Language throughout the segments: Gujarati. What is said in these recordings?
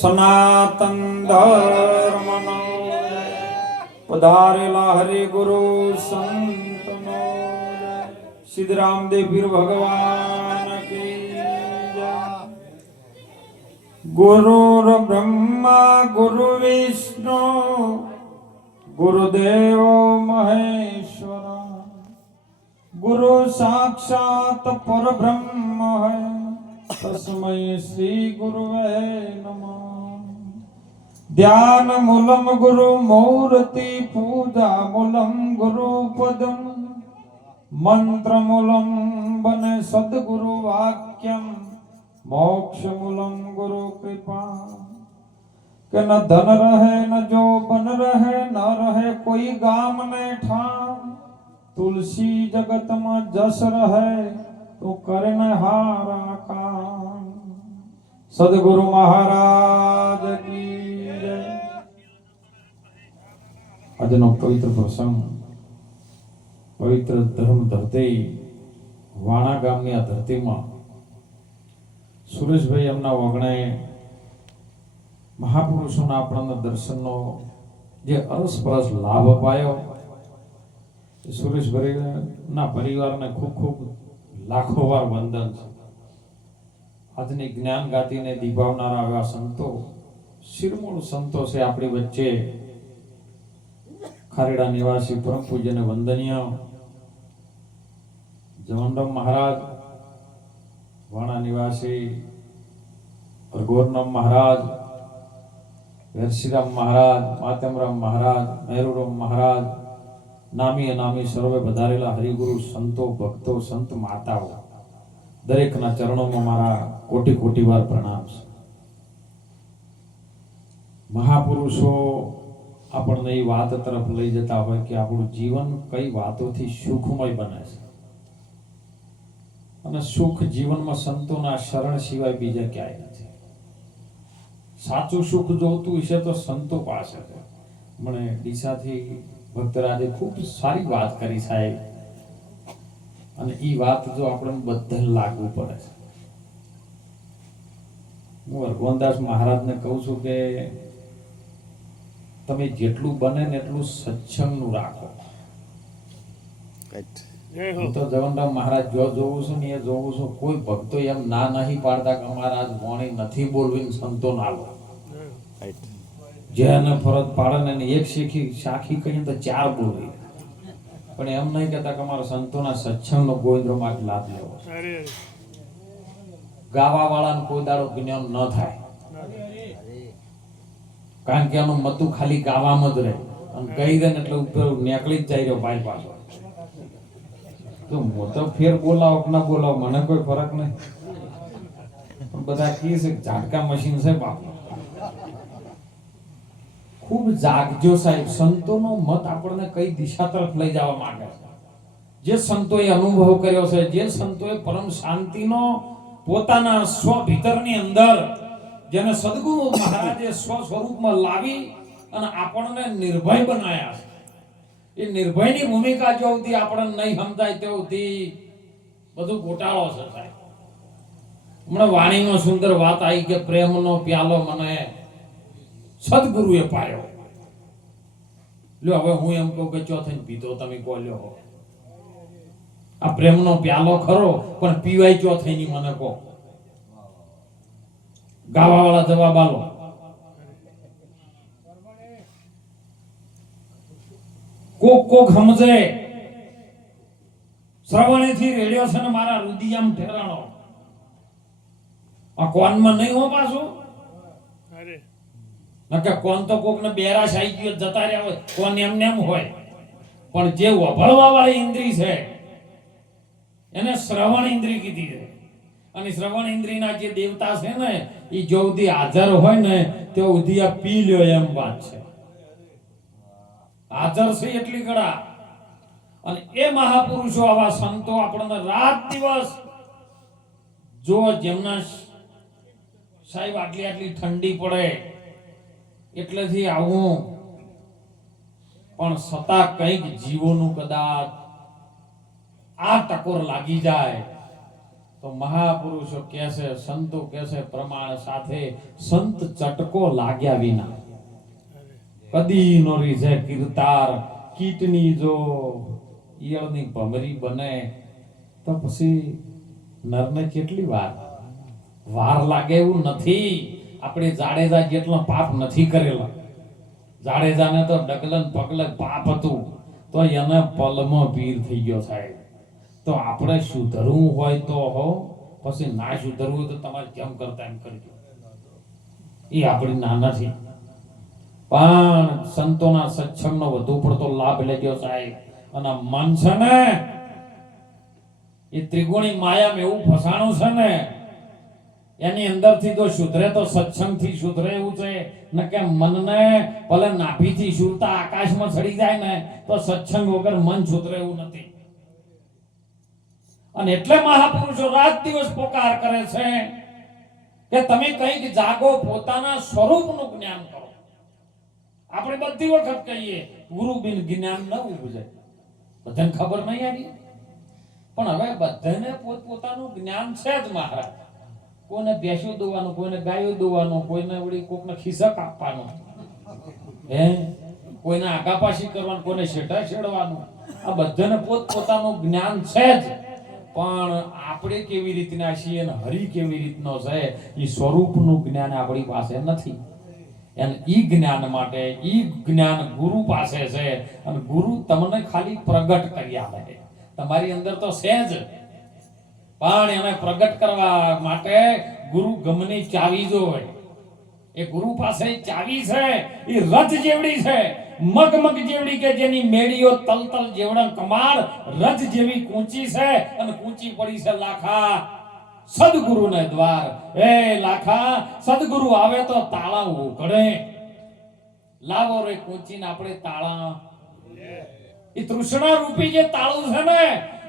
સનાતન ધર્મનો પધારેલા હરિ ગુરુ સંતનો સિદ્ધરામદેવ પીર ભગવાન કી જય. ગુરુર બ્રહ્મા ગુરુ વિષ્ણુ ગુરુદેવ મહેશ્વર ગુરુ સાક્ષાત પરબ્રહ્મ હૈ તસ્મૈ શ્રી ગુરુવે નમઃ. ધ્યાન મૂલમ ગુરુ મૂર્તિ પૂજા મૂલમ ગુરુ પદમ મંત્ર મૂલમ બને સદગુરુ વાક્યમ મોક્ષ મૂલમ ગુરુ કૃપા. કે ન ધન રહે ન જો બન રહે ન રહે કોઈ ગામ ને ઠામ. તુલસી જગતમાં જસ રહે તો કરે ન હારા કામ. સદગુરુ મહારાજ કી જય. આજનો પવિત્ર પ્રસંગ પવિત્ર ધર્મ ધરતી વાણા ગામની આ ધરતીમાં સુરેશભાઈ એમના વગણાએ મહાપુરુષોના આપણને દર્શનનો જે અરસપરસ લાભ અપાયો સુરેશભાઈના પરિવારને ખૂબ ખૂબ લાખો વાર વંદન છે. આજની જ્ઞાન ગાતીને દીપાવનારા આવા સંતો શિરમૂળ સંતો છે આપણી વચ્ચે. ખારેડા નિવાસી પરમ પૂજ્ય અને વંદનીય જવનરામ મહારાજ, વાણા નિવાસી અરઘોરનામ મહારાજ, વેરશીરામ મહારાજ, માતમરામ મહારાજ, મહેરુરામ મહારાજ, નામી અનામી સર્વે વધારેલા હરિગુરુ સંતો ભક્તો સંત માતાઓ દરેકના ચરણોમાં મારા કોટી કોટી વાર પ્રણામ છે. મહાપુરુષો આપણને એ વાત તરફ લઈ જતા હોય કે આપણું જીવન કઈ વાતોથી સુખમય બને છે અને સુખ જીવનમાં સંતોના શરણ સિવાય બીજા ક્યાંય નથી. સાચું સુખ જોતું હશે તો સંતો પાસે છે. મને ડીસાથી ભક્તરાજે ખૂબ સારી વાત કરી સાહેબ, અને એ વાત જો આપણને બધા લાગુ પડે છે. હું અરગોનદાસ મહારાજને કહું છું કે તમે જેટલું બને ને એટલું સત્સંગનું રાખો. હું તો જવનરામ મહારાજ જો જોઉં છું ને એ જોઉં છું કોઈ ભક્તો એમ ના નહીં પાડતા કે અમારા આજ વાણી નથી બોલવી, સંતો ના લો. જેને ફરજ પાડે ને એક સાખી કહીએ તો ચાર બોલવી, પણ એમ નહીં કહેતા કે અમારા સંતોના સત્સંગનો ગોવિંદ્રમાં લાભ લેવો. ગાવા વાળાને કોઈ દાડો જ્ઞાન ન થાય, કારણ કે એનું મતું ખાલી ગાવામાં જ રહે અને કહી દે ને એટલે ઉપર નીકળી જ જાય રહ્યો ભાઈ પાછો. તો મોટો ફેર બોલાવો કે ના બોલાવો મને કોઈ ફરક નહીં, પણ બધા કહે છે ઝાટકા મશીન છે બાપ. ખૂબ જાગજો સાહેબ. સંતોનો મત આપણને કઈ દિશા તરફ લઈ જવા માંગે છે. જે સંતોએ અનુભવ કર્યો છે, જે સંતોએ પરમ શાંતિનો પોતાના સ્વ ભીતરની અંદર જેને સદગુરુ મહારાજે સ્વ સ્વરૂપમાં લાવી અને આપણને નિર્ભય બનાયા છે, એ નિર્ભયની ભૂમિકા જો સુધી આપણને નહીં સમજાય તે સુધી બધું ગોટાળો છે સાહેબ. હમણાં વાણીમાં સુંદર વાત આવી કે પ્રેમનો પ્યાલો મને સદગુરુએ પાયો. લ્યો હવે હું એમ કહું કે ચોથઈને પીધો તમે કહો લ્યો આ પ્રેમનો પ્યાલો ખરો, પણ પીવાય ચોથઈની મને કહો. ગાવા વાળા જવાબ આલો. કોક સમજે શ્રવણેથી રેડિયો છે ને મારા રુદિયામ ઠેરાણો આ કોનમાં નહીં હો પાછું. નકે કોણ તો કોક ને બેરાશ આવી ગયો જતા રહ્યા હોય, કોણ એમને એમ હોય, પણ જે વભળવા વાળી ઇન્દ્રિય છે એને શ્રવણ ઇન્દ્રિય કીધી છે. અને શ્રવણ ઇન્દ્રિયના જે દેવતા છે ને એ જો સુધી હાજર હોય ને તે સુધી આ પી લ્યો એમ વાત છે. હાજર છે એટલી કડા. અને એ મહાપુરુષો આવા સંતો આપણને રાત દિવસ જો જેમના સાહેબ આટલી આટલી ઠંડી પડે એટલેથી આવું, પણ છતાં કંઈક જીવોનું કદાચ આ ટકોર લાગી જાય તો મહાપુરુષો કહે છે, સંતો કહે છે, પ્રમાણ સાથે સંત ચટકો લાગ્યા વિના કદી નો રીઝે કીર્તાર. કીટની જો ઈયળની ભમરી બને તો પછી નરને કેટલી વાર લાગે એવું નથી. આપણે જાડેજા જેટલો પાપ નથી કરેલો. જાડેજાને તો ડગલન પગલે પાપ હતું તો એને પલમાં પીર થઈ ગયો સાહેબ. તો આપણે સુધરવું હોય તો હો, પછી ના સુધરવું હોય તો તમારે જેમ કરતા એમ કરજો. એ આપણી ના નથી. પણ સંતોના સત્સંગનો વધુ પડતો લાભ લેજો સાહેબ. અને મન છે ને એ ત્રિગુણી માયામાં એવું ફસાણું છે ને, એની અંદરથી જો સુધરે તો સત્સંગથી સુધરે એવું છે ન કે મનને ભલે નાભીથી સુરતા આકાશમાં ચડી જાય ને તો સત્સંગ વગર મન સુધરે એવું નથી. અને એટલે મહાપુરુષો રાત દિવસ પોકાર કરે છે કે તમે કંઈક જાગો, પોતાના સ્વરૂપનું જ્ઞાન કરો. આપણે બધી વખત કહીએ ગુરુ બિન જ્ઞાન ન ઉપજે. બધાને ખબર નહીં આવી, પણ હવે બધાને પોતપોતાનું જ્ઞાન છે જ મહારાજ. કોઈને ભેંસો દોવાનું, કોઈને ગાયો દોવાનું, કોઈને વળી કોકને ખિસક આપવાનું, કોઈને આગાપાસી કરવાનું, કોઈને શેઠા છેડવાનું. આ બધાને પોતપોતાનું જ્ઞાન છે જ. પણ આપણે કેવી રીતના છીએ અને હરિ કેવી રીતનો છે એ સ્વરૂપનું જ્ઞાન આપણી પાસે નથી. અને ઈ જ્ઞાન માટે ઈ જ્ઞાન ગુરુ પાસે છે. અને ગુરુ તમને ખાલી પ્રગટ કરી આપે. તમારી અંદર તો છે જ, પણ એને પ્રગટ કરવા માટે ગુરુ ગમની ચાવી જોવે. એ ગુરુ પાસે ચાવી છે, એ રથ જેવડી છે, મગમગ જેવડી કે જેની મેડીઓ તલતલ જેવડા કમાડ રથ જેવી કૂંચી છે. અને કૂંચી પડી છે લાખા સદગુરુને દ્વાર. એ લાખા સદગુરુ આવે તો તાળા ઉઘડે. લાવો રે કૂંચીને આપણે તાળા. એ તૃષ્ણા રૂપી જે તાળું છે ને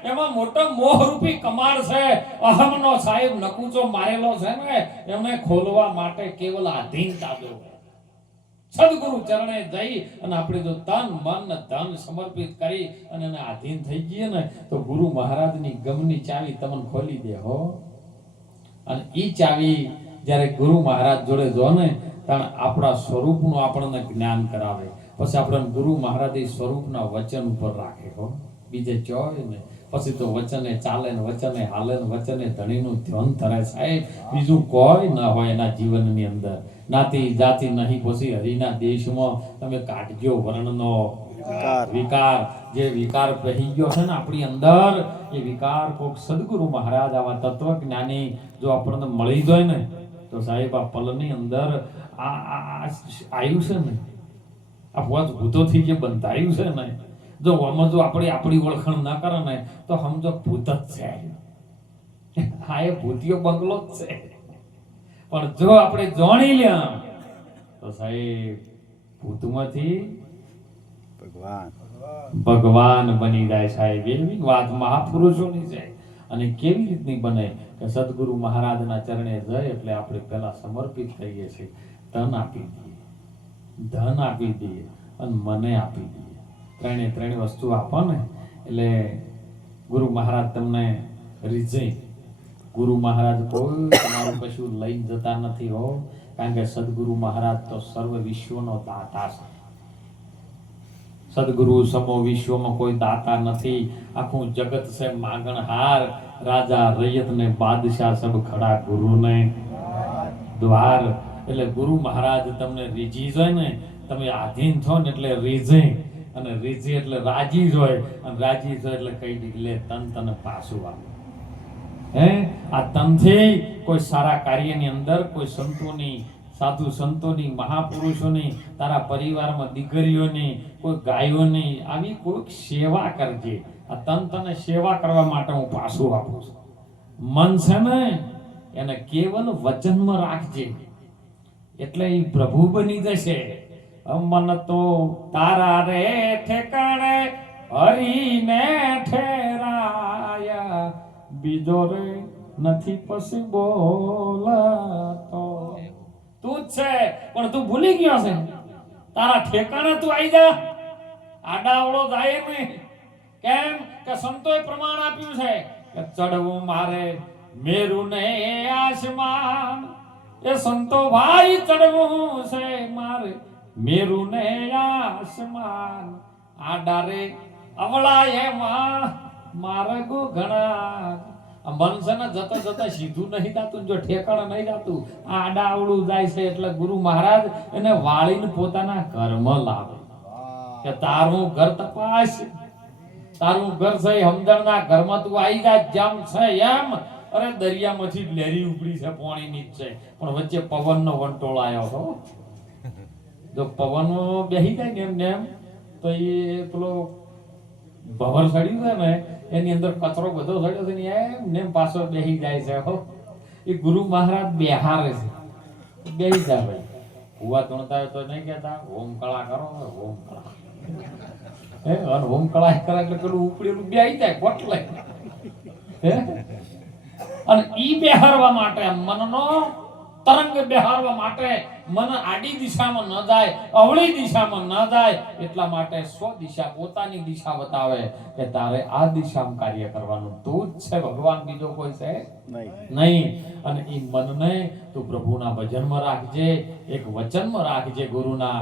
એમાં મોટો મોહ રૂપી કમાડ છે. અહમનો સાહેબ નકુચો મારેલો છે ને એમને ખોલવા માટે કેવલ આધીનતા દો. સદગુરુ ચરણે જઈ અને આપણે જો તન મન ધન સમર્પિત કરી અને એને આધીન થઈ જઈએ ને તો ગુરુ મહારાજની ગમની ચાવી તમને ખોલી દે હો. અને ઈ ચાવી જ્યારે ગુરુ મહારાજ જોડે જો ને ત્યારે આપણા સ્વરૂપનું આપણને જ્ઞાન કરાવે. પછી આપણે ગુરુ મહારાજ સ્વરૂપના વચન ઉપર રાખે હો. બીજે ચોય ને પછી તો વચને ચાલે ને વચને હાલે ને વચને ધણીનું ધ્યાન ધરે સાહેબ. બીજું કોઈ ન હોય એના જીવનની અંદર. નાતિ જાતિ નહીં, પછી હરિના દેશમાં તમે કાઢજો વર્ણનો વિકાર. જે વિકાર પહેરી ગયો છે ને આપણી અંદર, એ વિકાર કોક સદગુરુ મહારાજ આવા તત્વજ્ઞાની જો આપણને મળી જાય ને તો સાહેબ આ પલની અંદર આવ્યું છે ને, આ પોચ ભૂતોથી જે બંધાયું છે ને, જો આમાં જો આપણે આપણી ઓળખાણ ના કરે ને તો સમજો ભૂત જ છે. હા, એ ભૂતિયો બંગલો જ છે. પણ જો આપણે જાણી લ્યા તો સાહેબ ભૂતમાંથી ભગવાન બની જાય સાહેબ. એવી વાત મહાપુરુષોની છે. અને કેવી રીતની બને કે સદગુરુ મહારાજના ચરણે જાય એટલે આપણે પહેલા સમર્પિત થઈએ છીએ. ધન આપી દઈએ, ધન આપી દઈએ અને મને આપી દઈએ. ત્રણે વસ્તુ આપો ને એટલે ગુરુ મહારાજ તમને રીઝે. ગુરુ મહારાજ કોઈ તમારું કશું લઈ જતા નથી હો. કારણ કે સદગુરુ મહારાજ તો સર્વ વિશ્વનો દાતા છે. સદગુરુ સમો વિશ્વમાં કોઈ દાતા નથી. આખું જગત છે માંગણહાર. રાજા રૈયત ને બાદશાહ સબ ખડા ગુરુને દ્વાર. એટલે ગુરુ મહારાજ તમને રીઝી જાય ને, તમે આધીન છો ને એટલે રીઝે. અને રીઝી એટલે રાજી જોય. અને રાજી જોય એટલે કઈ દીકલે તન તને પાછું આવે. આ તનથી કોઈ સારા કાર્યની અંદર, કોઈ સંતોની, સાધુ સંતોની, મહાપુરુષોની, તારા પરિવારમાં દીકરીઓની, કોઈ ગાયોની આવી કોઈક સેવા કરજે. આ તન તને સેવા કરવા માટે હું પાછું આપું છું. મન છે ને એને કેવલ વચનમાં રાખજે એટલે એ પ્રભુ બની જશે. મન તો તારા રે ઠેકાણે હરીને ઠેરાયા, બીજો રે નથી પછી બોલાતો. તું જ છે પણ તું ભૂલી ગયો છે. તારા ઠેકાણે તું આવી જા. આડાવડો જાય નહીં. કેમ કે સંતોએ પ્રમાણ આપ્યું છે કે ચડવું મારે મેરુ ને આસમાન એ સંતો ભાઈ ચડવું છે મારે મેરુ ને આસમાન આ ડારે અવળા એમાં માર્ગ ઘણા મન છે ને જતા જતા સીધું નહીં જાતું જો ઠેકાણા નહીં જાતું આડા અવળું જાય છે એટલે ગુરુ મહારાજ એને વાળીને પોતાના ઘરમાં લાવે કે તારું ઘર તપાસ તારું ઘર છે સમજણના ઘરમાં તું આવી જા જેમ છે એમ અરે દરિયામાંથી લહેરી ઉપડી છે પાણીની જ છે પણ વચ્ચે પવનનો વંટોળ આવ્યો હતો જો પવન બેસી જાય ને એમ ને એમ તો એ પેલો ભવર સડ્યું છે ને એની અંદર કચરો બધો સડ્યો છે ને એમ ને પાછો બેસી જાય છે હો એ ગુરુ મહારાજ બેહારે છે બેસી જાય ભાઈ ભૂવા ધૂણતા હોય તો નહીં કહેતા હોમ કળા કરો હોમ કળા હે અને હોમ કળા કરે એટલે પેલું ઉપડેલું બેસી જાય કોટલે હે અને ઈ બેહારવા માટે મનનો તરંગ બેહારવા માટે મન આડી દિશામાં ન જાય અવળી દિશામાં ન જાય એટલા માટે સ્વ દિશા પોતાની દિશા બતાવે કે તારે આ દિશામાં કાર્ય કરવાનું તું જ છે ભગવાન બીજો કોઈ છે નહીં અને ઈ મનને તું પ્રભુના ભજનમાં રાખજે એક વચનમાં રાખજે ગુરુના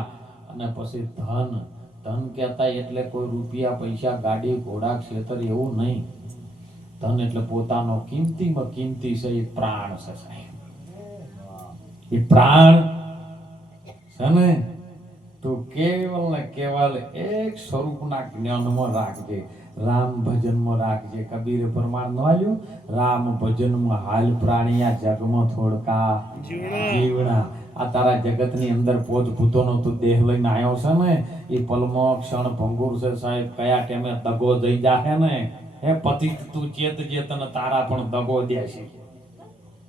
અને પછી ધન કહેતા એટલે કોઈ રૂપિયા પૈસા ગાડી ઘોડા ક્ષેત્ર એવું નહીં ધન એટલે પોતાનો કિંમતીમાં કિંમતી છે એ પ્રાણ છે સાહેબ એ પ્રાણ છે ને તું કેવલ ને કેવલ એક સ્વરૂપના જ્ઞાનમાં રાખજે રામ ભજનમાં રાખજે કબીર પ્રમાણ ન આલ્યું રામ ભજનમાં હાલ પ્રાણિયા જગમાં થોડકા જીવડા આ તારા જગતની અંદર પોત ભૂતોનો તું દેહ લઈને આવ્યો છે ને એ પલમો ક્ષણ ભંગુર છે સાહેબ કયા ટાઈમે દગો જઈ જાહે ને હે પતિ તું ચેત જે તને તારા પણ દગો દેશે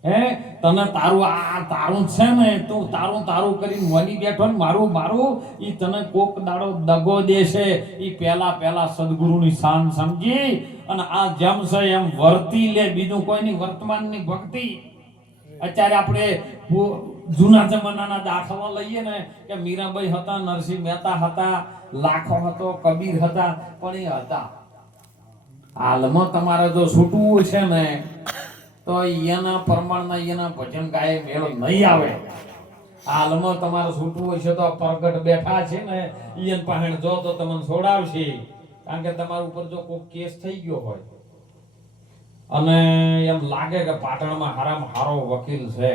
હે તને તારું છે ને તું તારું કરીને વની બેઠો ને મારું ઈ તને કોક દાડો દગો દેશે ઈ પહેલા સદગુરુની શાન સમજી અને આ જેમ છે એમ વર્તી લે બીજું કોઈની વર્તમાનની ભક્તિ અત્યારે આપણે જૂના જમાનાના દાખલા લઈએ ને કે મીરાબાઈ હતા નરસિંહ મહેતા હતા લાખો હતો કબીર હતા પણ એ હતા હાલમાં તમારે જો છૂટવું છે ને તો એના પ્રમાણના એના ભજન ગાય મેળો નહીં આવે હાલમાં તમારે છૂટવું હશે તો પ્રગટ બેઠા છે ને ઈયન પાસે જો તો તમને છોડાવશે કારણ કે તમારા ઉપર જો કોઈ કેસ થઈ ગયો હોય અને એમ લાગે કે પાટણમાં હારામાં હારો વકીલ છે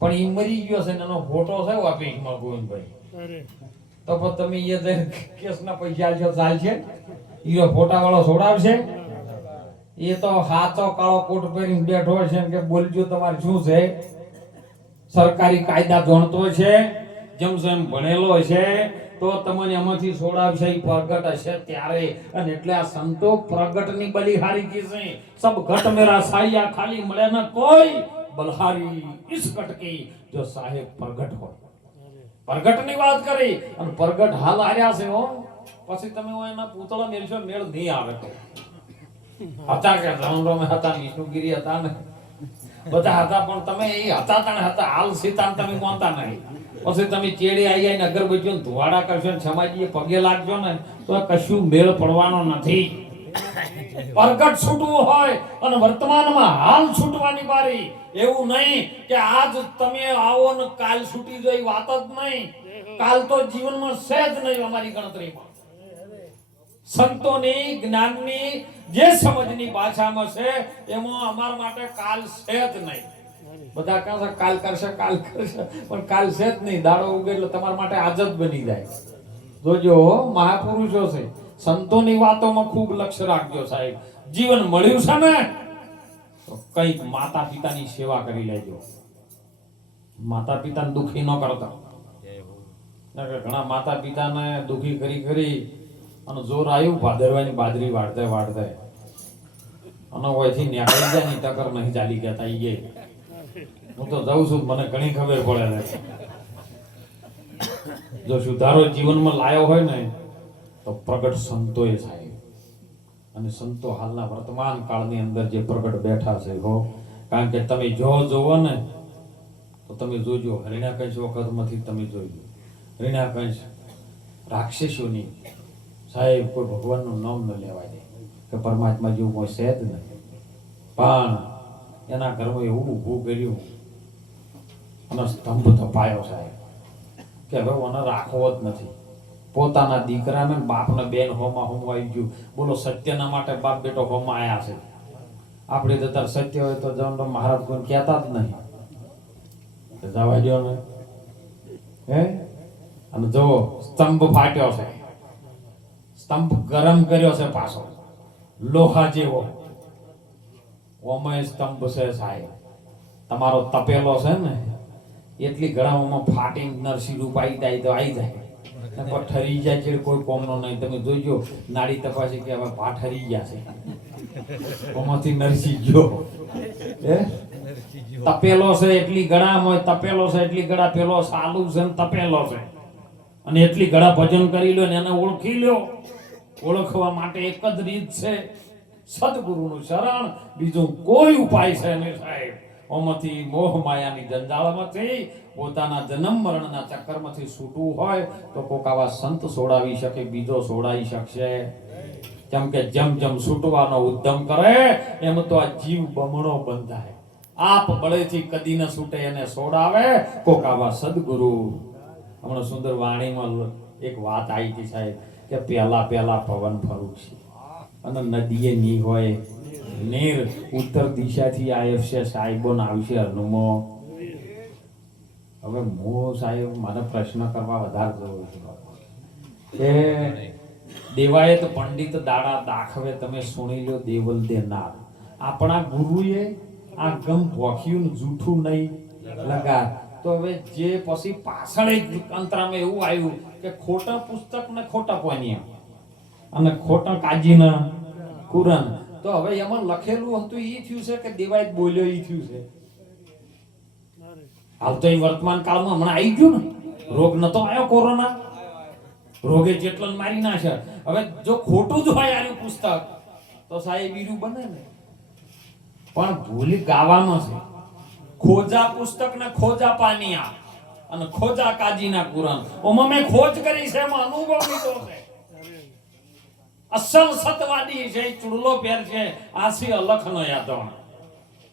પણ ઈ મરી ગયો છે ને એનો ફોટો છે ઓફિસમાં ગોવિંદભાઈ તો પછી તમે એ જે કેસના પૈસા આલશો ચાલશે ઈ ફોટા વાળો છોડાવશે એ તો હાથો કાળો કોટ પહેરીને બેઠો છે કે બોલજો તમારે શું છે સરકારી કાયદા જાણતો છે જેમ જેમ ભણેલો છે તો તમને એમાંથી છોડાવશે ઈ પ્રગટ હશે ત્યારે અને એટલે આ સંતો પ્રગટની બલિહારી કી છે સબ ઘટ મેરા સાયા ખાલી મળે ન કોઈ બલહારી ઇસ ઘટ કી જો સાહેબ પ્રગટ હોય પ્રગટની વાત કરી અને પ્રગટ હાલ આર્યા છે હો પછી તમે એના પૂતળા મેળશો મેળ નહીં આવે તો હતા કે રામરામ હતા વિષ્ણુગીરી હતા ને બધા હતા પણ તમે એ હતા તને હતા હાલ સીતાન તમે માનતા નહીં પછી તમે ચેડી આવી આવીને અગરબત્તીઓ ધુવાડા કરશો ને સમાજીએ પગે લાગજો ને તો કશું મેળ પડવાનો નથી પ્રગટ છૂટવું હોય અને વર્તમાનમાં હાલ છૂટવાની બારી એવું નહીં કે આજ તમે આવો ને કાલ છૂટી જાય વાત જ નહીં કાલ તો જીવનમાં સહેજ નહીં અમારી ગણતરીમાં સંતોની જ્ઞાનની જે સમજની ભાષામાં છે એમાં અમારા માટે કાલ સહેજ નહીં બધા કહે કાલ કરશે પણ કાલ સહેજ નહીં દાડો ઉગે એટલે તમારા માટે આજ જ બની જાય જોજો મહાપુરુષો છે સંતોની વાતોમાં ખૂબ લક્ષ્ય રાખજો સાહેબ જીવન મળ્યું છે ને તો કઈક માતા પિતાની સેવા કરી લેજો માતા પિતાને દુખી ન કરતા ઘણા માતા પિતાને દુખી કરી અને જોર આવ્યું ભાદરવાની બાજરી વાળતે અને ઓયથી નીકળી જાય ની ટકર નહીં ચાલી ગયા થઈ ગઈ હું તો જાઉં છું મને ઘણી ખબર પડે છે જો સુધારો જીવનમાં લાયો હોય ને તો પ્રગટ સંતોએ થાય અને સંતો હાલના વર્તમાન કાળની અંદર જે પ્રગટ બેઠા છે હો કારણ કે તમે જોવો ને તો તમે જોજો હરિણાકંશ વખતમાંથી તમે જોજો હરિણાકંશ રાક્ષસોની સાહેબ કોઈ ભગવાનનું નામ ન લેવાય દે કે પરમાત્મા જેવું કોઈ છે જ નહીં પણ એના ઘરમાં એવું ઊભું કર્યું અને સ્તંભ ધપાયો સાહેબ કે હવે મને રાખવો જ નથી. પોતાના દીકરાને બાપને બેન હોમાં હોમવાઈ ગયું. બોલો સત્યના માટે બાપ બેટો હોમાં આયા છે. આપણે તો તાર સત્ય હોય તો જવાનું મહારાજ કોઈ કહેતા જ નહીં. જવા દો ને હે. અને જો સ્તંભ ફાટ્યો છે, સ્તંભ ગરમ કર્યો છે પાછો લોહા જેવો. ઓમય સ્તંભ છે સાહેબ. તમારો તપેલો છે ને એટલી ગળામાં ફાટીને નરસિંહ રૂપ આવી જાય તો આવી જાય. પણ ઠરી જાય છે કોઈ કોમનો નહીં. તમે જોઈજો નાડી તપાસી કે હવે ભા ઠરી ગયા છે. ઓમાંથી નરસિંહ ગયો હે. તપેલો છે એટલી ગળામાં, તપેલો છે એટલી ગળા, પેલો સાલુ છે ને તપેલો છે. અને એટલી ગળા ભજન કરી લ્યો ને એને ઓળખી લ્યો. ઓળખવા માટે એક જ રીત છે, સદગુરુનું શરણ. બીજું કોઈ ઉપાય છે નહીં સાહેબ. ઓમાંથી મોહ માયાની જંજાળમાંથી, પોતાના જન્મ મરણના ચક્કરમાંથી છૂટવું હોય તો કોક આવા સંત છોડાવી શકે, બીજો છોડાવી શકશે. કેમ કે જેમ જેમ છૂટવાનો ઉદ્યમ કરે એમ તો આ જીવ બમણો બંધાય. આપ બળેથી કદી ન છૂટે એને છોડાવે કોક આવા સદગુરુ. હમણાં સુંદર વાણીમાં એક વાત આવી હતી સાહેબ કે પહેલા પવન ફરું છે અને નદીએ ની હોય નીર ઉત્તર દિશાથી આવ્યો છે સાહેબો આવશે હનુમો. હવે હું સાહેબ મને પ્રશ્ન કરવા વધારે જવું છે કે દેવાયત પંડિત દાડા દાખવે તમે સુણી લો દેવલ દેનાર. આપણા ગુરુએ આ ગમ ભોખ્યું જૂઠું નહીં લગા. તો હવે જે પછી પાછળ એક અંતરામાં એવું આવ્યું કે ખોટા પુસ્તક ને ખોટા પોનિયા અને ખોટા કાજીના કુરાન. તો હવે એમાં લખેલું હતું ઈ થયું છે કે દેવાયત બોલ્યો ઈ થયું છે. હાલ તો એ વર્તમાન કાળમાં હમણાં આવી ગયું ને. રોગ નતો આવ્યો કોરોના, રોગે જેટલા મારી નાખ્યા. હવે જો ખોટું જ હોય આનું પુસ્તક તો સાહેબ ઈરું બને ને. પણ ભૂલી ગાવાનો છે. ખોજા પુસ્તક ને ખોજા પાનિયા અને ખોજા કાજીના કુરાન. ઓમાં મેં ખોજ કરી છે, એમાં અનુભવ લીધો છે. અસલ સતવાદી છે ચૂડલો પેર છે આસી અલખનો યાદવ.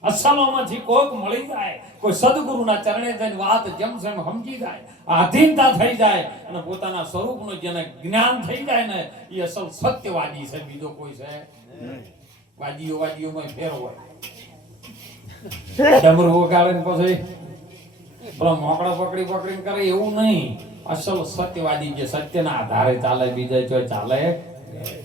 અસલોમાંથી કોક મળી જાય, કોઈ સદગુરુના ચરણે જઈને વાત જેમ જેમ સમજી જાય, આધીનતા થઈ જાય અને પોતાના સ્વરૂપનું જેને જ્ઞાન થઈ જાય ને એ અસલ સત્યવાદી છે. બીજો કોઈ છે વાદીઓમાં ફેર હોય. ડમરું વગાડે ને પછી પેલા મોકળા પકડીને કરે એવું નહીં. અસલ સત્યવાદી જે સત્યના આધારે ચાલે, બીજા જો ચાલે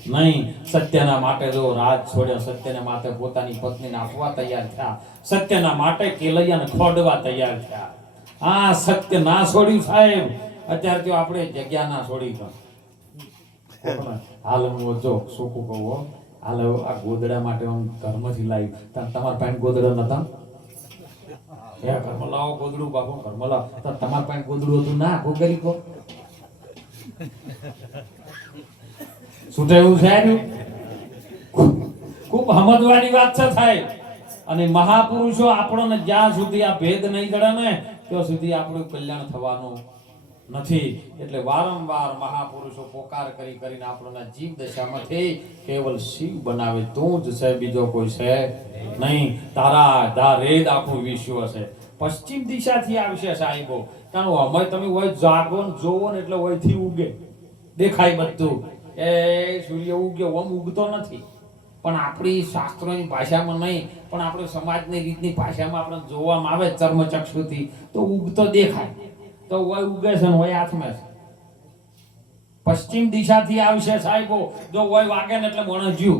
નહીં. સત્યના માટે જો રાજ છોડ્યો, સત્યના માટે પોતાની પત્નીને આપવા તૈયાર થયા, સત્યના માટે કેલૈયાને ખોડવા તૈયાર થયા. આ સત્ય ના છોડ્યું સાહેબ. અત્યારે તો આપણે જગ્યા ના છોડી. હાલ હું જો શું કહું, હાલ આ ગોદડા માટે હું ઘરમાંથી લાવ્યું. તમારા પાસે ગોદડા નતા? ઘરમાં લાવો ગોદડું બાપુ, ઘરમાં લાવો. તમારા પાસે ગોદડું હતું ના ગોગરી કો છૂટેવું છે. ખૂબ સમજવાની વાત છે સાહેબ. અને મહાપુરુષો આપણને જ્યાં સુધી આ ભેદ નહીં જડે ને ત્યાં સુધી આપણું કલ્યાણ થવાનું નથી. એટલે વારંવાર મહાપુરુષો પોકાર કરીને આપણને જીવ દશામાંથી કેવલ શિવ બનાવે. તું જ છે, બીજો કોઈ છે નહીં. તારા ધારેદ આખું વિશ્વ છે. પશ્ચિમ દિશાથી આવશે સાહેબો. કારણ અમે તમે હોય જાગો ને જોવો ને એટલે હોયથી ઉગે દેખાય બધું. એ સૂર્ય ઉગ્યો ઓમ ઉગતો નથી. પણ આપણી શાસ્ત્રોની ભાષામાં નહીં, પણ આપણે સમાજની રીતની ભાષામાં આપણે જોવામાં આવે ચર્મચક્ષુથી તો ઉગતો દેખાય. તો હોય ઉગે છે ને હોય હાથમાં છે. પશ્ચિમ દિશાથી આવશે સાહેબો. જો હોય વાગે ને એટલે મોણે જીવ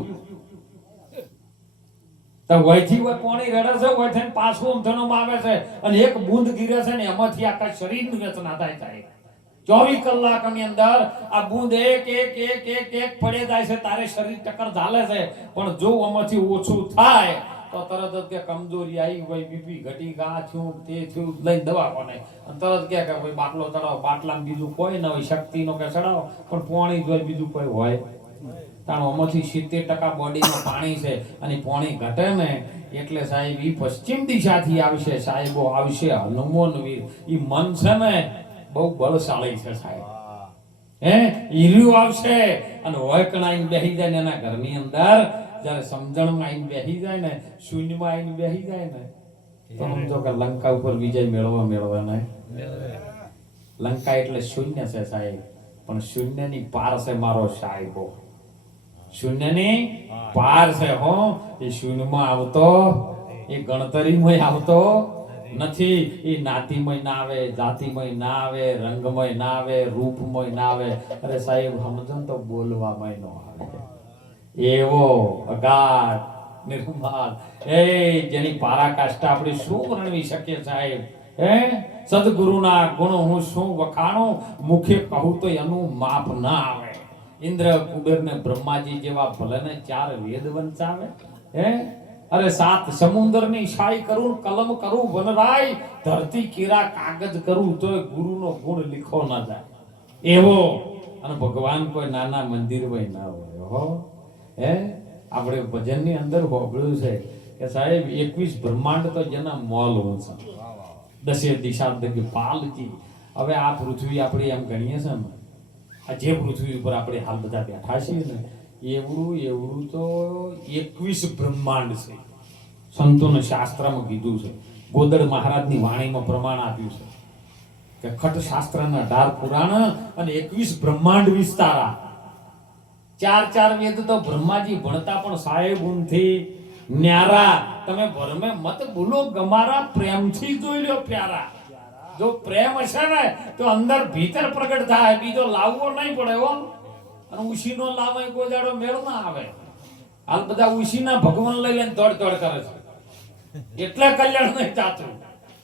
તો વયથી હોય પાણી રડે છે, હોય થઈને પાછું અમથાણોમાં આવે છે અને એક બૂંદ ગીરે છે ને એમાંથી આખા શરીરની રચના થાય સાહેબ. 24 કલાકની અંદર આ બૂંદ એક પડે જાય છે, તારે શરીર ટક્કર ઝાલે છે. પણ જો આમાંથી ઓછું થાય તો તરત જ કે કમજોરી આવી હોય, બીપી ઘટી, ગા થયું, તે થયું, લઈને દવા કોને અને તરત કે ભાઈ બાટલો ચડાવો. બાટલામાં બીજું કોઈ ન હોય, શક્તિનો કે ચડાવો, પણ પાણી જ હોય, બીજું કોઈ હોય. કારણ આમાંથી 70% બોડીમાં પાણી છે અને પાણી ઘટે ને એટલે સાહેબ ઈ પશ્ચિમ દિશાથી આવશે સાહેબો. આવશે હનુમાન વીર. ઈ મન છે ને બહુ બળશાળી છે સાહેબ. હે ઈર્યું આવશે અને વળકણાઈને બેહી જાય ને એના ઘરની અંદર જ્યારે સમજણમાં આવીને બેસી જાય ને, શૂન્યમાં આવીને બેસી જાય ને, તો સમજો કે લંકા ઉપર વિજય મેળવા નહીં. લંકા એટલે શૂન્ય છે સાહેબ, પણ શૂન્યની પાર છે મારો સાહેબો. શૂન્યની પાર છે હો. એ શૂન્યમાં આવતો, એ ગણતરીમાં આવતો નથી. એ નાતીમય ના આવે, જાતિમય ના આવે, રંગમય ના આવે, રૂપમય ના આવે. અરે સાહેબ સમજો તો બોલવામાં ન આવે. એવો અગાધ નિર્મલ એ જેની પરાકાષ્ઠા આપણે શું વર્ણવી શકીએ સાહેબ. હે સદગુરુના ગુણો હું શું વખાણું, મુખે કહું તો એનું માપ ના આવે. ઇન્દ્ર કુબેર ને બ્રહ્માજી જેવા ભલેને 4 વેદ વંચાવે. હે અરે 7 સમુદ્રની શાઈ કરું, કલમ કરું વનરાય, ધરતી કીરા કાગજ કરું, તોય ગુરુનો ગુણ લીખો ના જાય એવો. અને ભગવાન કોઈ નાના મંદિર હોય ના હોય હો. હે આપણે ભજનની અંદર હોબળ્યું છે કે સાહેબ 21 બ્રહ્માંડ તો જેના મોલ હોય છે. 10 દિશા પાલજી. હવે આ પૃથ્વી આપણે એમ ગણીએ છે ને, આ જે પૃથ્વી ઉપર આપણે હાલ બધા બેઠા છીએ ને, એવડું તો 21 બ્રહ્માંડ છે. સંતોને શાસ્ત્રમાં કીધું છે, ગોદડ મહારાજની વાણીમાં પ્રમાણ આપ્યું છે કે ખટ શાસ્ત્રના 18 પુરાણ અને 21 બ્રહ્માંડ વિસ્તારા. 4 વેદ તો બ્રહ્માજી ભણતા પણ સાહેબ ઊંથી ન્યારા. તમે ભરમે મત ભૂલો ગમારા, પ્રેમથી જોઈ લ્યો પ્યારા. જો પ્રેમ હશે ને તો અંદર ભીતર પ્રગટ થાય, બીજો લાવવો નહીં પડે હો. અને ઉશીનો લાવે કોઈ દાડો મેળ ના આવે. હાલ બધા ઉશીના ભગવાન લઈ લઈને દોડ કરે છે, એટલે કલ્યાણ નહીં ચાતું.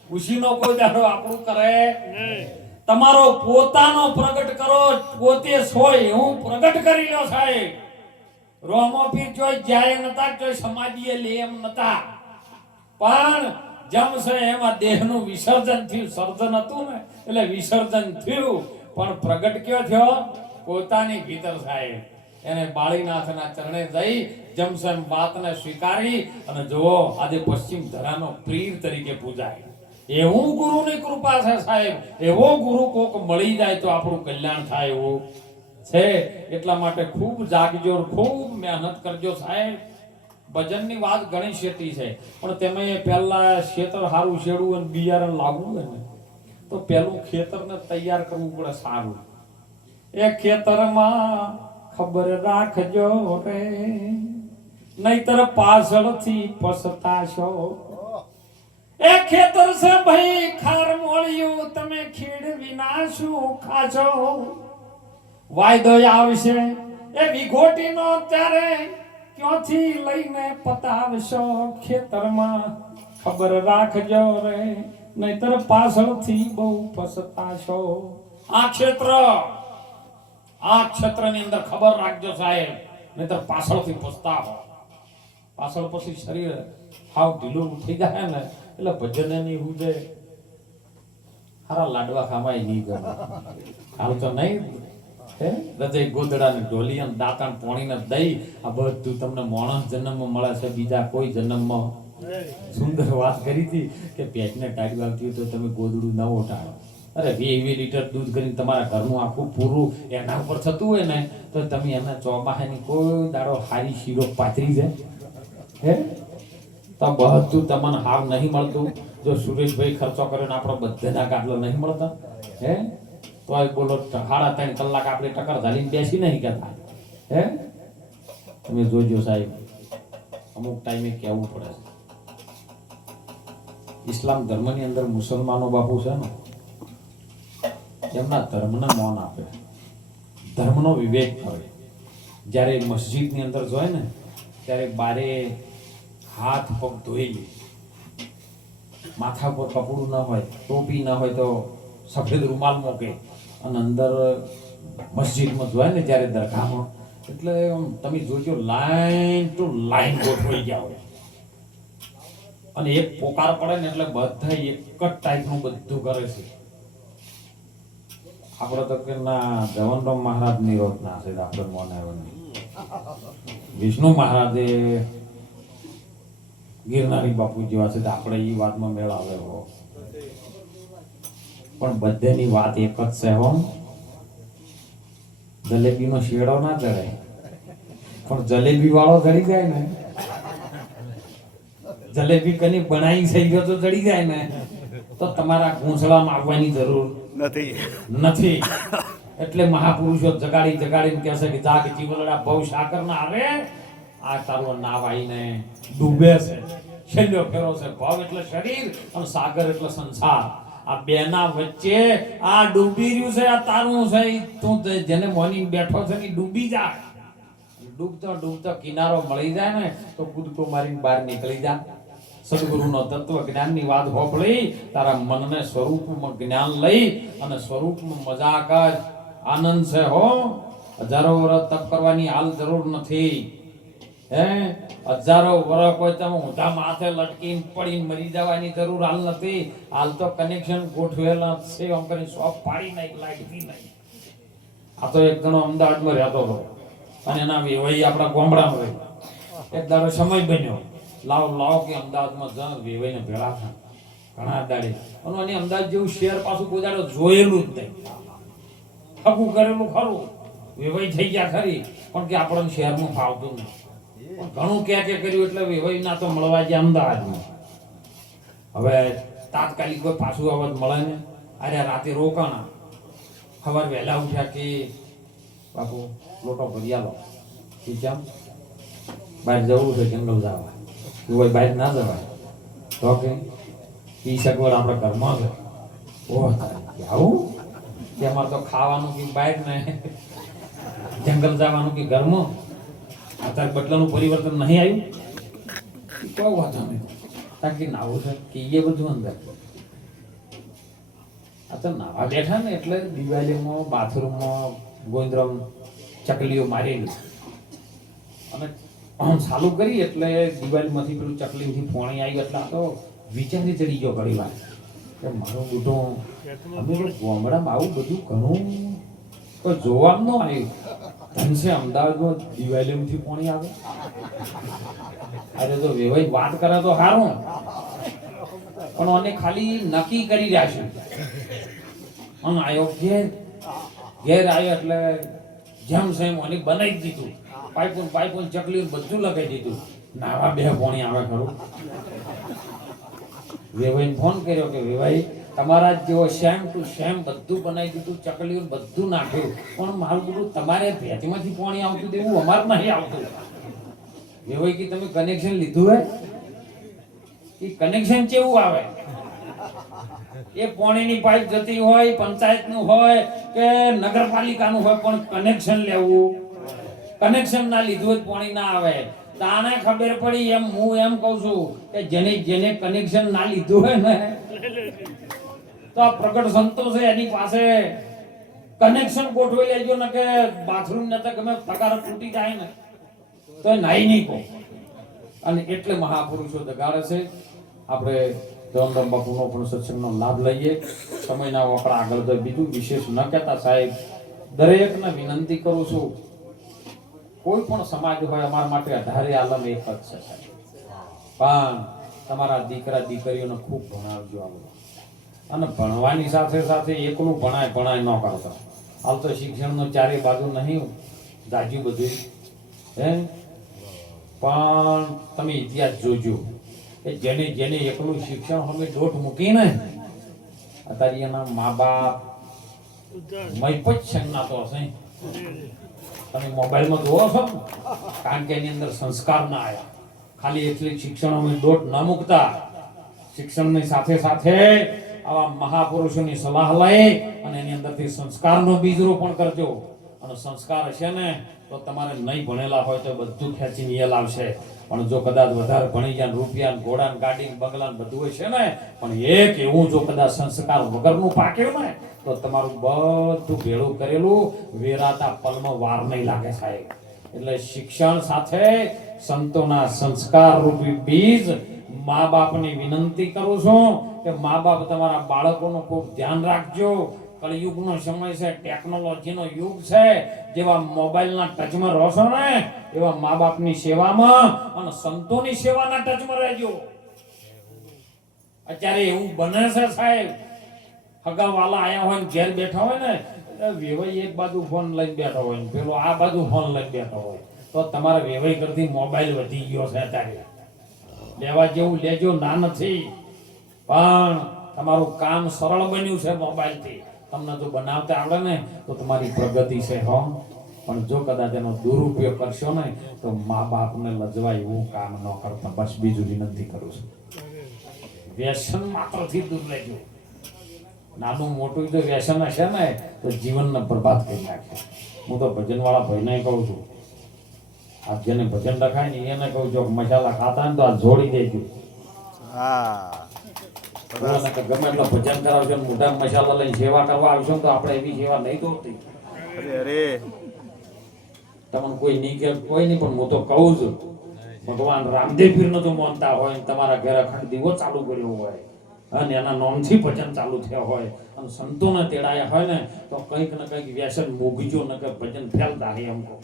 ઉશીનો કોઈ દાડો આપણું કરે નહીં. તમારો પોતાનો પ્રગટ કરો, પોતે સોય હું પ્રગટ કરી લ્યો સાહેબ. રોમો પીર જોઈ જાય નતા, જોઈ સમાજીએ લે એમ નતા, પણ જમ છે એમાં દેહનું વિસર્જન થયું. સર્જન હતું ને એટલે વિસર્જન થયું, પણ પ્રગટ કયો થયો? પોતાની ભીતર સાહેબ. એને બાળીનાથના ચરણે જઈ જમસેમ વાતને સ્વીકારી અને જુઓ આજે પશ્ચિમ ધરાનો પ્રીર તરીકે પૂજાય. એવું ગુરુની કૃપા છે સાહેબ. એવો ગુરુ કોક મળી જાય તો આપણું કલ્યાણ થાય એવું છે. એટલા માટે ખૂબ જાગજો, ખૂબ મહેનત કરજો સાહેબ. ભજનની વાત ઘણી શેતી છે, પણ તમે પહેલા ખેતર સારું શેડવું અને બિયારણ લાવવું હોય ને તો પહેલું ખેતરને તૈયાર કરવું પડે સારું. એ ખેતરમાં ખબર રાખજો રે, નહીતર પાછળથી પછતાશો. એ ખેતર છે ભાઈ ખાર મોળિયું, તમે ખીડ વિના શું ખાશો? વાયદો આવશે એ વિઘોટીનો, ત્યારે ક્યાંથી લઈને પતાવશો? ખેતરમાં ખબર રાખજો રે, નહીતર પાછળથી બહુ પછતાશો. આ ક્ષેત્રની અંદર ખબર રાખજો સાહેબ, નહીતર પાછળથી પછતાવો. પાછળ પછી શરીર હાવ ઢીલું થઈ જાય ને એટલે ભજન ની હુજે હારા લાડવા ખાવાય નહીં ગમે. હાલ તો નહીં હૃદય ગોદડા ને ઢોલિયા ને દાંતણ પોણી ને દઈ, આ બધું તમને માણસ જન્મમાં મળે છે, બીજા કોઈ જન્મમાં. સુંદર વાત કરી હતી કે પેટને ટાઢી આવતી હોય તો તમે ગોદડું ન ઉઠાડો. અરે 20 લીટર દૂધ કરીને તમારા ઘરનું આખું પૂરું એના ઉપર થતું હોય ને તો તમે એના ચોમાહાની કોઈ દાડો હારી શીરો પાથરી જાય હે તો બધું તમને હાવ નહીં મળતું. જો સુરેશભાઈ ખર્ચો કર્યો ને આપણો બધાના ગાટલો નહીં મળતા હે તો બોલો 3.5 કલાક આપણે ટકર ધાલીને બેસી નહીં કહેતા હે. તમે જોજો સાહેબ, અમુક ટાઈમે કહેવું પડે છે. ઇસ્લામ ધર્મની અંદર મુસલમાનો બાપુ છે ને, એમના ધર્મના મૌન આપે, ધર્મનો વિવેક કરે. જ્યારે મસ્જિદની અંદર જોય ને ત્યારે બારે હાથ પગ ધોઈ લે, માથા પર કપડું ન હોય, ટોપી ન હોય તો સફેદ રૂમાલ મૂકે, અને અંદર મસ્જિદમાં જોય ને ત્યારે દરગાહમાં એટલે તમે જોજો લાઈન ટુ લાઈન ગોઠવાઈ ગયા હોય. અને એક પોકાર પડે ને એટલે બધા એક જ ટાઈપનું બધું કરે છે. આપણે તો કે ના જવનરામ મહારાજ નિરોધ ના છે, આપણે મોને વિષ્ણુ મહારાજે ગિરનારી બાપુ જેવા છે, આપણે એ વાતમાં મેળ આવે હો. પણ બધેની વાત એક જ છે હો, જલેબીનો શેડો ના ચડે, પણ જલેબી વાળો ચડી જાય ને, જલેબી કની બનાવી થઈ ગયો તો ચડી જાય ને, તો તમારા ઘૂંસળામાં આવવાની જરૂર નથી. એટલે મહાપુરુષો જગાડી જગાડીને કહે છે કે જાગ જીવલડા બહુ સાકર ના આવે, આ તારો નાવ આવીને ડૂબે છે. છેલ્લો ફેરો છે. ભવ એટલે શરીર અને સાગર એટલે સંસાર. આ બેના વચ્ચે આ ડૂબી રહ્યું છે, આ તારું છે. તું જેને મોની બેઠો છે ને ડૂબી જા. ડૂબતો ડૂબતો કિનારો મળી જાય ને તો કૂદકો મારીને બહાર નીકળી જા. સદગુરુનો તત્વ જ્ઞાનની વાત હોભળી તારા મનને સ્વરૂપમાં જ્ઞાન લઈ અને સ્વરૂપમાં મજા કર. આનંદ છે હો. હજારો વર્ષ તપ કરવાની હાલ જરૂર નથી. હજારો વર્ષ કોઈ તમે ઊંધા માથે લટકીને પડીને મરી જવાની જરૂર હાલ નથી. હાલ તો કનેક્શન ગોઠવેલા છે. આમ કરીને શોપ પાડી નહીં, લાગતી નહીં. આ તો એક જણો અમદાવાદમાં રહેતો હતો અને એના વેવાઈ આપણા ગામડામાં રહ્યો. એક દાડો સમય બન્યો, લાવ કે અમદાવાદમાં જ વેવાઈને ભેળા થાય ઘણા દાડે. અને અમદાવાદ જેવું શહેર પાછું કોઈ દાડો જોયેલું જ નહીં. ઠગું કરેલું ખરું, વેવાઈ થઈ ગયા ખરી, પણ કે આપણને શહેરમાં ફાવતું નહીં. પણ ઘણું ક્યાં કર્યું એટલે વેવાઈ ના તો મળવા ગયા અમદાવાદમાં. હવે તાત્કાલિક કોઈ પાછું અવાજ મળે ને, અરે રાતે રોકાણા. સવાર વહેલા ઉઠ્યા કે બાપુ લોટો ભરી આલો. કેમ? બહાર જવું છે, જંગલ જવા. ભાઈ બહાર ના જવાય તો કે ઈ સગવડ આપણે ઘરમાં છે. ઓહ આવું તેમાં તો ખાવાનું કે બહાર ને જંગલ જવાનું કે ઘરમાં. અત્યારે બદલાનું પરિવર્તન નહીં આવ્યું. કોઈ વાત નહીં. કારણ કે નાવું છે કે એ બધું અંદર. આ તો નાવા બેઠા ને એટલે દિવાળીમાં બાથરૂમમાં ગોંદરમ ચકલીઓ મારેલી અને આમ ચાલુ કરી એટલે દિવાળીમાંથી પેલું ચકલીથી ફોણી આવી એટલે તો વિચારી ચડી ગયો ઘણી વાર કે મારું બુઢું અમે ગામડામાં આવું બધું ઘણું તો જોવા ન આવ્યું. ધનસે અમદાવાદમાં દિવાળીમાંથી ફોણી આવે. અરે તો વેવાઈ વાત કરે તો સારું, પણ આને ખાલી નક્કી કરી રહ્યા છે. અને આવ્યો ઘેર આવ્યો એટલે જેમ સેમ મને બનાવી દીધું. પાઇપો ચકલી બધું લગાવી દીધું. નાવા બે પોણી આવે ખરું. વેવાઈને ફોન કર્યો કે વેવાઈ તમારા જેવો સેમ ટુ સેમ બધું બનાવી દીધું, ચકલીઓ બધું નાખ્યું, પણ મારું બધું તમારે ભેજમાંથી પોણી આવતું દેવું અમારે નહીં આવતું. વેવાઈ કે તમે કનેક્શન લીધું હે? એ કનેક્શન કેવું આવે? એ પાણીની પાઇપ જતી હોય, પંચાયતનું હોય કે નગરપાલિકાનું હોય, પણ કનેક્શન લેવું, કનેક્શન ના લીધું જ પાણી ના આવે. તાને ખબર પડી. એમ હું એમ કહું છું કે જેને કનેક્શન ના લીધું હોય ને તો આ પ્રગટ સંતો છે એની પાસે કનેક્શન ગોઠવી લેજો ને કે બાથરૂમ ને તો ગમે પગાર તૂટી જાય ને તો નાઈ નહીં કહો. અને એટલે મહાપુરુષો દગાડે છે. આપણે જવનરામ બાપુનો પણ સત્સંગનો લાભ લઈએ. સમયના વપરા આગળ તો બીજું વિશેષ ન કહેતા સાહેબ, દરેકને વિનંતી કરું છું, કોઈ પણ સમાજ હોય અમારા માટે અઢારે આલમ એક જ છે સાહેબ. પણ તમારા દીકરા દીકરીઓને ખૂબ ભણાવજો. અને ભણવાની સાથે સાથે એકલું ભણાય ન કરતા. હાલ તો શિક્ષણનો ચારે બાજુ નહીં જાજ્યું બધું પણ તમે ઇતિહાસ જોજો કે જેને એકલું શિક્ષણ અમે દોટ મૂકીને અત્યારે એના મા બાપ મયપત સંજ્ઞાતો હશે. તમે મોબાઈલમાં જોવો છો ને, કારણ કે એની અંદર સંસ્કાર ના આવ્યા. ખાલી એટલી શિક્ષણ અમે દોટ ન મૂકતા, શિક્ષણની સાથે સાથે આવા મહાપુરુષોની સલાહ લઈ અને એની અંદરથી સંસ્કારનો બીજ રોપણ કરજો. અને સંસ્કાર હશે ને તો તમારે નહીં ભણેલા હોય તો બધું ખેંચીને એ લાવશે. પણ જો કદાચ વધારે ભણી જાય, રૂપિયા ઘોડા ગાડી બંગલા બધું હશે ને, પણ એક એવું જો કદાચ સંસ્કાર વગરનું પાક્યું ને તો તમારું બધું ભેળું કરેલું વેરાતા પલમાં વાર નહીં લાગે સાહેબ. એટલે શિક્ષણ સાથે સંતોના સંસ્કાર રૂપી બીજ મા બાપની વિનંતી કરું છું કે મા બાપ તમારા બાળકોનું ખૂબ ધ્યાન રાખજો. કળિયુગનો સમય છે, ટેકનોલોજીનો યુગ છે. જેવા મોબાઈલના ટચમાં રહો છો ને એવા મા બાપની સેવામાં અને સંતોની સેવાના ટચમાં રહેજો. અત્યારે એવું બને છે સાહેબ, હગાવાલા આયા હોય ને ઘેર બેઠા હોય ને વેવાઈ એક બાજુ ફોન લઈને બેઠો હોય ને પેલો આ બાજુ ફોન લઈને બેઠો હોય. તો તમારા વેવાઈ કરતી મોબાઈલ વધી ગયો છે અત્યારે. લેવા જેવું લેજો, ના નથી, પણ તમારું કામ સરળ બન્યું છે મોબાઈલથી. તમને જો બનાવતા આવડે ને તો તમારી પ્રગતિ છે હો. પણ જો કદાચ એનો દુરુપયોગ કરશો ને તો મા બાપને લજવાય એવું કામ ન કરતા. બસ બીજું વિનંતી કરું છું, વ્યસન માત્રથી દૂર રહેજો. નાનું મોટું જો વ્યસન હશે ને તો જીવનને બરબાદ કરી નાખે. હું તો ભજનવાળા ભાઈને કહું છું, આ જેને ભજન લખાય ને એને કહું છું મસાલા ખાતા ને તો આ જોડી દેજો. ગમે એટલો ભજન કરાવજો, મોઢા મસાલા લઈને સેવા કરવા આવશો તો આપણે એવી સેવા નહીં દોડતી. તમને કોઈ નહીં કે કોઈ નહીં, પણ હું તો કહું છું, ભગવાન રામદેવ પીરનો જો માનતા હોય ને તમારા ઘરે અખંડ દીવો ચાલુ કર્યો હોય અને એના નામથી ભજન ચાલુ થયા હોય અને સંતોને તેડાયા હોય ને તો કંઈક ને કંઈક વ્યસન મૂકજો ને કે ભજન ફેલતા હોય એમ કહો.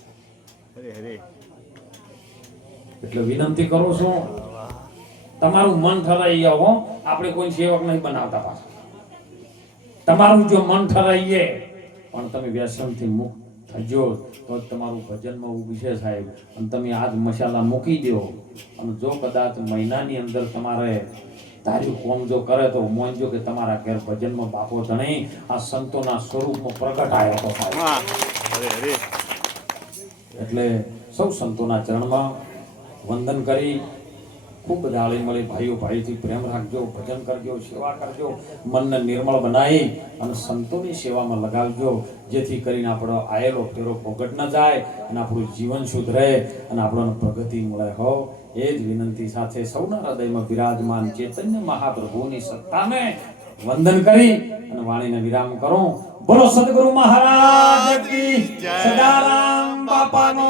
એટલે વિનંતી કરું છું, તમારું મન ઠરાઈ જાવ. આપણે કોઈ સેવક નહીં બનાવતા પાછા. તમારું જો મન ઠરાઈએ પણ તમે વ્યસનથી મુક્ત થજો તો તમારું ભજનમાં ઊભી છે સાહેબ. અને તમે આજ મસાલા મૂકી દો અને જો કદાચ મહિનાની અંદર તમારે ધાર્યું કોમ જો કરે તો માનજો કે તમારા ઘેર ભજનમાં બાપો ધણી આ સંતોના સ્વરૂપમાં પ્રગટ આવ્યો હતો સાહેબ. એટલે સૌ સંતોના ચરણમાં વંદન કરી ખૂબ બધા હળી મળી ભાઈઓ ભાઈથી પ્રેમ રાખજો, ભજન કરજો, સેવા કરજો, મનને નિર્મળ બનાવી અને સંતોની સેવામાં લગાવજો, જેથી કરીને આપણો આયેલો ફેરો પોગટ ન જાય અને આપણું જીવન સુધરે અને આપણને પ્રગતિ મળે હો. એ જ વિનંતી સાથે સૌના હૃદયમાં બિરાજમાન ચૈતન્ય મહાપ્રભુની સત્તાને વંદન કરી અને વાણીને વિરામ કરો. બોલો સદગુરુ મહારાજ કી, સદારામ બાપાનો